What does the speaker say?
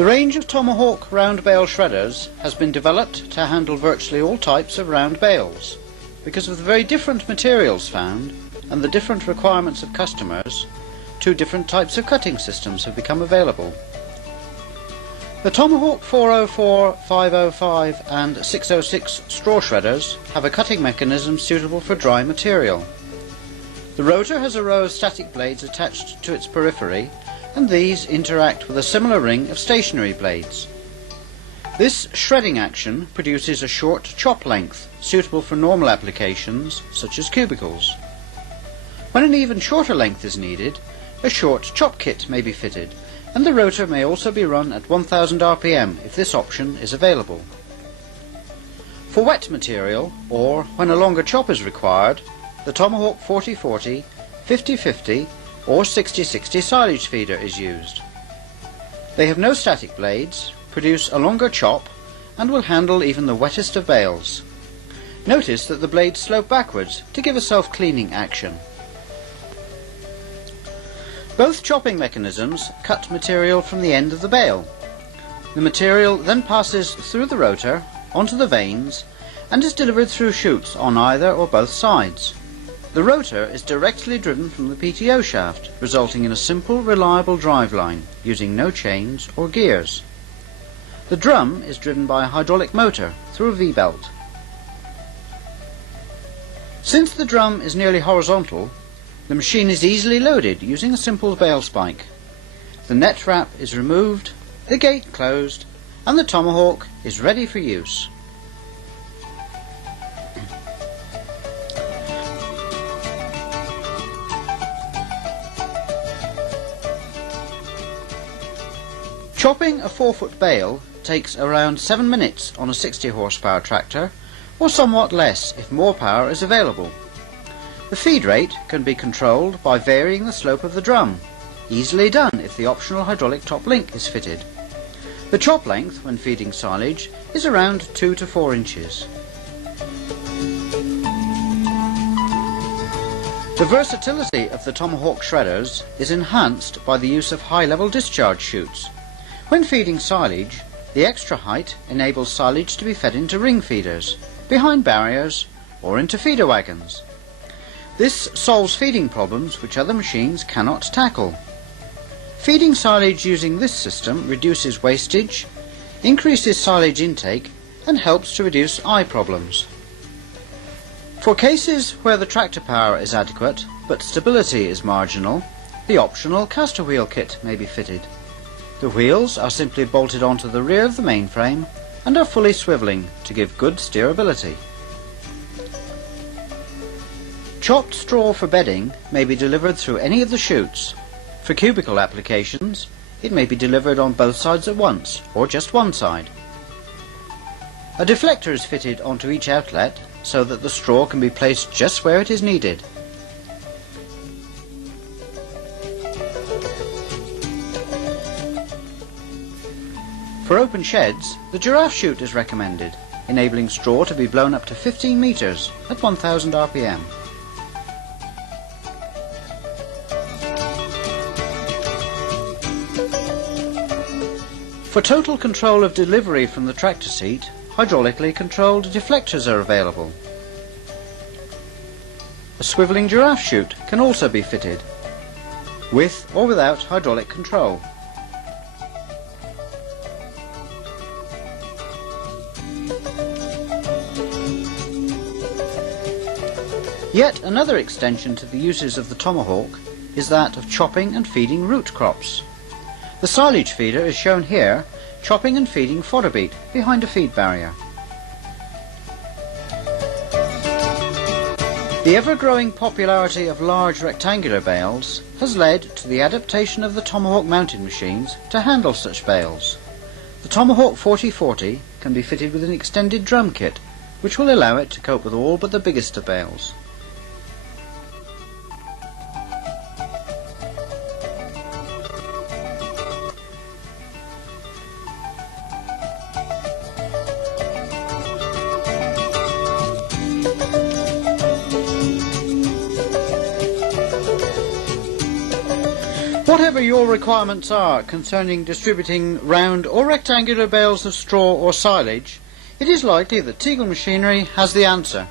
The range of Tomahawk round bale shredders has been developed to handle virtually all types of round bales. Because of the very different materials found and the different requirements of customers, two different types of cutting systems have become available. The Tomahawk 404, 505 and 606 straw shredders have a cutting mechanism suitable for dry material. The rotor has a row of static blades attached to its periphery, and these interact with a similar ring of stationary blades. This shredding action produces a short chop length suitable for normal applications such as cubicles. When an even shorter length is needed, a short chop kit may be fitted, and the rotor may also be run at 1000 RPM if this option is available. For wet material, or when a longer chop is required, the Tomahawk 4040, 5050 or 6060 silage feeder is used. They have no static blades, produce a longer chop, and will handle even the wettest of bales. Notice that the blades slope backwards to give a self-cleaning action. Both chopping mechanisms cut material from the end of the bale. The material then passes through the rotor onto the vanes and is delivered through chutes on either or both sides. The rotor is directly driven from the PTO shaft, resulting in a simple, reliable driveline using no chains or gears. The drum is driven by a hydraulic motor through a V-belt. Since the drum is nearly horizontal, the machine is easily loaded using a simple bale spike. The net wrap is removed, the gate closed, and the Tomahawk is ready for use. Chopping a 4-foot bale takes around 7 minutes on a 60 horsepower tractor, or somewhat less if more power is available. The feed rate can be controlled by varying the slope of the drum, easily done if the optional hydraulic top link is fitted. The chop length when feeding silage is around 2 to 4 inches. The versatility of the Tomahawk shredders is enhanced by the use of high-level discharge chutes. When feeding silage, the extra height enables silage to be fed into ring feeders, behind barriers, or into feeder wagons. This solves feeding problems which other machines cannot tackle. Feeding silage using this system reduces wastage, increases silage intake, and helps to reduce eye problems. For cases where the tractor power is adequate, but stability is marginal, the optional caster wheel kit may be fitted. The wheels are simply bolted onto the rear of the mainframe and are fully swivelling to give good steerability. Chopped straw for bedding may be delivered through any of the chutes. For cubicle applications, it may be delivered on both sides at once, or just one side. A deflector is fitted onto each outlet so that the straw can be placed just where it is needed. For open sheds, the giraffe chute is recommended, enabling straw to be blown up to 15 metres at 1000 RPM. For total control of delivery from the tractor seat, hydraulically controlled deflectors are available. A swivelling giraffe chute can also be fitted, with or without hydraulic control. Yet another extension to the uses of the Tomahawk is that of chopping and feeding root crops. The silage feeder is shown here, chopping and feeding fodder beet behind a feed barrier. The ever-growing popularity of large rectangular bales has led to the adaptation of the Tomahawk mounted machines to handle such bales. The Tomahawk 4040 can be fitted with an extended drum kit, which will allow it to cope with all but the biggest of bales. Whatever your requirements are concerning distributing round or rectangular bales of straw or silage, it is likely that Teagle Machinery has the answer.